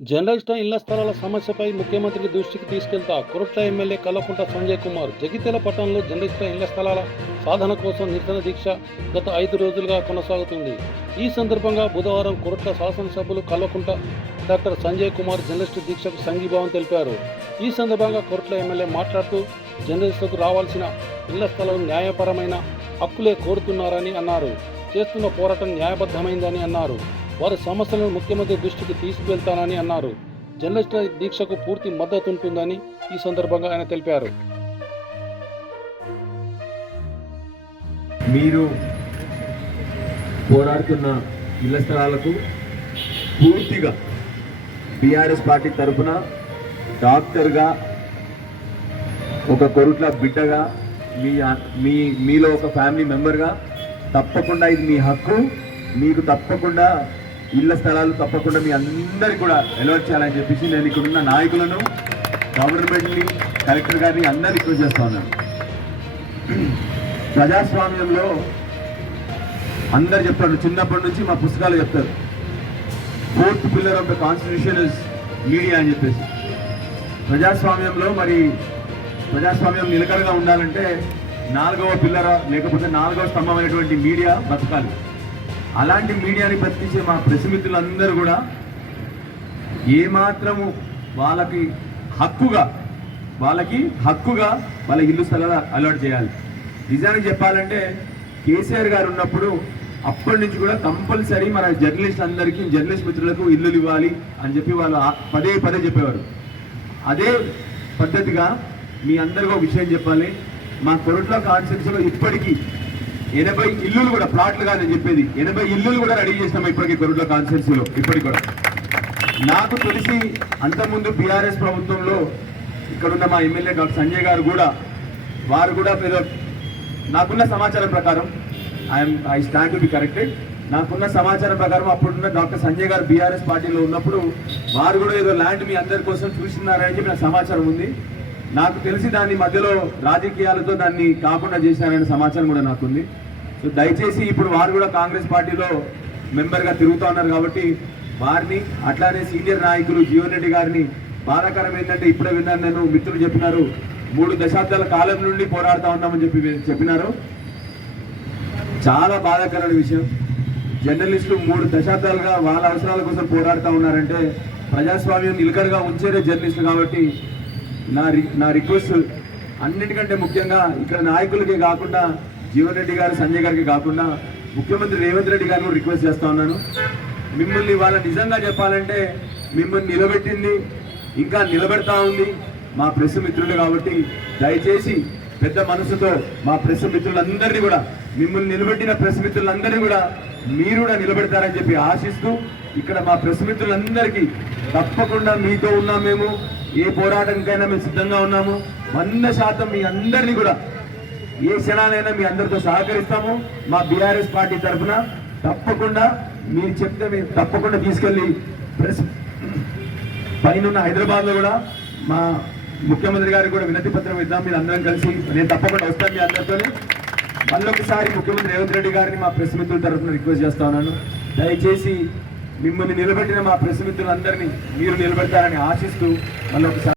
Journalist ఇళ్ల స్థలాల సమస్యపై ముఖ్యమంత్రి దృష్టికి తీసుకెళ్తా కొరట్ల ఎమ్మెల్యే కల్వకుంట్ల సంజయ్ కుమార్. జగిత్యాల పట్టణంలో జర్నలిస్టు ఇళ్ల స్థలాల సాధన కోసం నిరసన దీక్ష గత 5 రోజులుగా కొనసాగుతుంది. ఈ సందర్భంగా బుధవారం కొరట్ల శాసనసభ్యులు కల్వకుంట్ల డాక్టర్ సంజయ్ కుమార్ జర్నలిస్టు దీక్షకు సంఘీభావం తెలిపారు. ఈ సందర్భంగా కొరట్ల ఎమ్మెల్యే మాట్లాడుతూ జర్నలిస్టులకు రావాల్సిన ఇళ్ల స్థలం న్యాయపరమైన హక్కులే కోరుతున్నారని అన్నారు. చేస్తున్న పోరాటం న్యాయబద్ధమైందని అన్నారు. వారి సమస్యలను ముఖ్యమంత్రి దృష్టికి తీసుకువెళ్తానని అన్నారు. జర్నలిస్టుల దీక్షకు పూర్తి మద్దతు ఉంటుందని ఈ సందర్భంగా ఆయన తెలిపారు. మీరు పోరాడుతున్న ఇళ్ల స్థలాలకు పూర్తిగా బీఆర్ఎస్ పార్టీ తరఫున డాక్టర్గా, ఒక కొరుట్ల బిడ్డగా, మీలో ఒక ఫ్యామిలీ మెంబర్గా తప్పకుండా ఇది మీ హక్కు. మీకు తప్పకుండా ఇళ్ల స్థలాలు తప్పకుండా మీ అందరికీ కూడా అలర్ట్ చేయాలని చెప్పేసి నేను ఇక్కడున్న నాయకులను, గవర్నమెంట్ని, కలెక్టర్ గారిని అందరినీ రిక్వెస్ట్ చేస్తా ఉన్నాను. ప్రజాస్వామ్యంలో అందరు చెప్తారు, చిన్నప్పటి నుంచి మా పుస్తకాలు చెప్తారు, 4th pillar of the constitution is media అని చెప్పేసి. ప్రజాస్వామ్యంలో మరి ప్రజాస్వామ్యం నిలకడగా ఉండాలంటే 4వ పిల్లర లేకపోతే 4వ స్తంభమైనటువంటి మీడియా బతకాలి. అలాంటి మీడియాని బతికించే మా ప్రెస్ మిత్రులందరూ కూడా ఏమాత్రము వాళ్ళకి హక్కుగా వాళ్ళ ఇల్లు స్థలాలు అలర్ట్ చేయాలి. నిజానికి చెప్పాలంటే కేసీఆర్ గారు ఉన్నప్పుడు అప్పటి నుంచి కూడా కంపల్సరీ మన జర్నలిస్ట్ మిత్రులకు ఇల్లులు ఇవ్వాలి అని చెప్పి వాళ్ళు పదే చెప్పేవారు. అదే పద్ధతిగా మీ అందరికీ ఒక విషయం చెప్పాలి. మా కొరట్ల కాన్స్టిట్యూన్సీలో ఇప్పటికీ 80 ఇల్లులు కూడా, ప్లాట్లు కాదని చెప్పేది, 80 ఇల్లులు కూడా రెడీ చేసినాము ఇప్పటికీ కొరట్ల కాన్స్టిట్యూన్సీలో. ఇప్పటికి కూడా నాకు తెలిసి అంతకుముందు బీఆర్ఎస్ ప్రభుత్వంలో ఇక్కడున్న మా ఎమ్మెల్యే డాక్టర్ సంజయ్ గారు కూడా, వారు కూడా నాకున్న సమాచారం ప్రకారం, I stand to be corrected, నాకున్న సమాచారం ప్రకారం అప్పుడున్న డాక్టర్ సంజయ్ గారు బీఆర్ఎస్ పార్టీలో ఉన్నప్పుడు వారు కూడా ఏదో ల్యాండ్ మీ అందరి కోసం చూసినారని చెప్పి నాకు సమాచారం ఉంది. నాకు తెలిసి దాన్ని మధ్యలో రాజకీయాలతో దాన్ని కాకుండా చేశారనే సమాచారం కూడా నాకుంది. సో దయచేసి ఇప్పుడు వారు కూడా కాంగ్రెస్ పార్టీలో మెంబర్గా తిరుగుతూ ఉన్నారు కాబట్టి వారిని, అట్లానే సీనియర్ నాయకులు జీవన్ రెడ్డి గారిని, బాధాకరం ఏంటంటే ఇప్పుడే విన్నాను నేను, మిత్రులు చెప్పినారు 3 దశాబ్దాల కాలం నుండి పోరాడుతూ ఉన్నామని చెప్పినారు. చాలా బాధాకరమైన విషయం. జర్నలిస్టులు 3 దశాబ్దాలుగా వాళ్ళ అవసరాల కోసం పోరాడుతూ ఉన్నారంటే ప్రజాస్వామ్యం నిలకడగా ఉంచేదే జర్నలిస్టులు. కాబట్టి నా రిక్వెస్ట్ అన్నిటికంటే ముఖ్యంగా ఇక్కడ నాయకులకే కాకుండా, జీవన్ రెడ్డి గారు, సంజయ్ గారికి కాకుండా ముఖ్యమంత్రి రేవంత్ రెడ్డి గారిని రిక్వెస్ట్ చేస్తూ ఉన్నాను. మిమ్మల్ని వాళ్ళ నిజంగా చెప్పాలంటే మిమ్మల్ని నిలబెట్టింది, ఇంకా నిలబెడతా ఉంది మా ప్రెస్ మిత్రులు. కాబట్టి దయచేసి పెద్ద మనసుతో మా ప్రెస్ మిత్రులందరినీ కూడా, మిమ్మల్ని నిలబెట్టిన ప్రెస్ మిత్రులందరినీ కూడా మీరు కూడా నిలబెడతారని చెప్పి ఆశిస్తూ, ఇక్కడ మా ప్రెస్ మిత్రులందరికీ తప్పకుండా మీతో ఉన్నాం. మేము ఏ పోరాటంకైనా మేము సిద్ధంగా ఉన్నాము. 100% మీ అందరినీ కూడా ఏ క్షణాలైనా మీ అందరితో సహకరిస్తాము. మా బీఆర్ఎస్ పార్టీ తరఫున తప్పకుండా మీరు చెప్తే మేము తప్పకుండా తీసుకెళ్ళి ప్రెస్ పైన హైదరాబాద్లో కూడా మా ముఖ్యమంత్రి గారికి కూడా వినతి పత్రం ఇద్దాం. మీరు అందరం కలిసి, నేను తప్పకుండా వస్తాను మీ అందరితో. మళ్ళొకసారి ముఖ్యమంత్రి రేవంత్ రెడ్డి గారిని మా ప్రెస్ మిత్రుల తరఫున రిక్వెస్ట్ చేస్తా ఉన్నాను, దయచేసి మిమ్మల్ని నిలబెట్టిన మా ప్రెస్ మిత్రులందరినీ మీరు నిలబెడతారని ఆశిస్తూ మళ్ళొకసారి